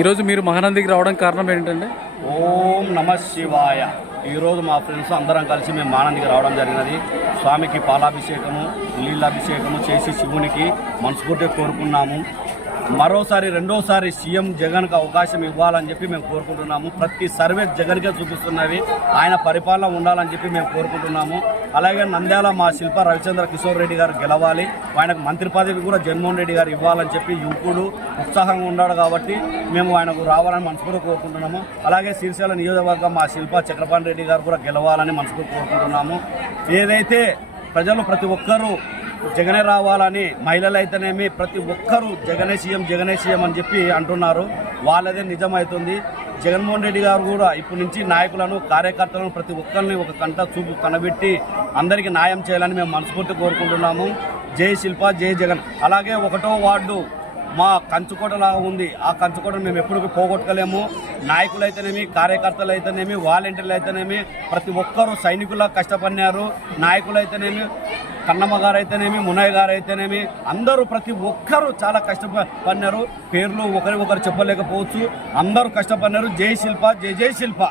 ఈరోజు మీరు మహానందికి రావడం కారణం ఏంటంటే ఓం నమ శివాయ. ఈరోజు మా ఫ్రెండ్స్ అందరం కలిసి మేము మహానందికి రావడం జరిగినది. స్వామికి పాలాభిషేకము నీళ్ళాభిషేకము చేసి శివునికి మనస్ఫూర్తిగా కోరుకున్నాము. మరోసారి రెండోసారి సీఎం జగన్కి అవకాశం ఇవ్వాలని చెప్పి మేము కోరుకుంటున్నాము. ప్రతి సర్వే జగన్కే చూపిస్తున్నవి. ఆయన పరిపాలన ఉండాలని చెప్పి మేము కోరుకుంటున్నాము. అలాగే నంద్యాల మా శిల్ప రవిచంద్ర కిషోర్ రెడ్డి గారు గెలవాలి. ఆయనకు మంత్రి పదవి కూడా జగన్మోహన్ రెడ్డి గారు ఇవ్వాలని చెప్పి యువకుడు ఉత్సాహంగా ఉన్నాడు కాబట్టి మేము ఆయనకు రావాలని మనస్ఫూర్తిగా కోరుకుంటున్నాము. అలాగే శ్రీశైలం నియోజకవర్గం మా శిల్ప చక్రపాణి రెడ్డి గారు కూడా గెలవాలని మనస్ఫూర్తిగా కోరుకుంటున్నాము. ఏదైతే ప్రజలు ప్రతి ఒక్కరూ జగనే రావాలని మహిళలు అయితేనేమి ప్రతి ఒక్కరూ జగనే సీఎం జగనే సీఎం అని చెప్పి అంటున్నారు. వాళ్ళదే నిజమవుతుంది జగన్మోహన్ రెడ్డి గారు కూడా ఇప్పటి నుంచి నాయకులను కార్యకర్తలను ప్రతి ఒక్కరిని ఒక కంట చూపు కనబెట్టి అందరికీ న్యాయం చేయాలని మేము మనస్ఫూర్తి కోరుకుంటున్నాము. జై శిల్ప జై జగన్. అలాగే ఒకటో వార్డు మా కంచుకోటలాగా ఉంది. ఆ కంచుకోటను మేము ఎప్పుడు పోగొట్టుకోలేము. నాయకులు అయితేనేమి కార్యకర్తలు అయితేనేమి వాలంటీర్లు అయితేనేమి ప్రతి ఒక్కరూ సైనికులా కష్టపడినారు. నాయకులు అయితేనేమి కన్నమ్మ గారు అయితేనేమి మునయ్య గారు అయితేనేమి అందరూ ప్రతి ఒక్కరూ చాలా కష్టపడినారు పేర్లు ఒకరి ఒకరు చెప్పలేకపోవచ్చు. అందరూ కష్టపడినారు జై శిల్ప జై జై శిల్ప.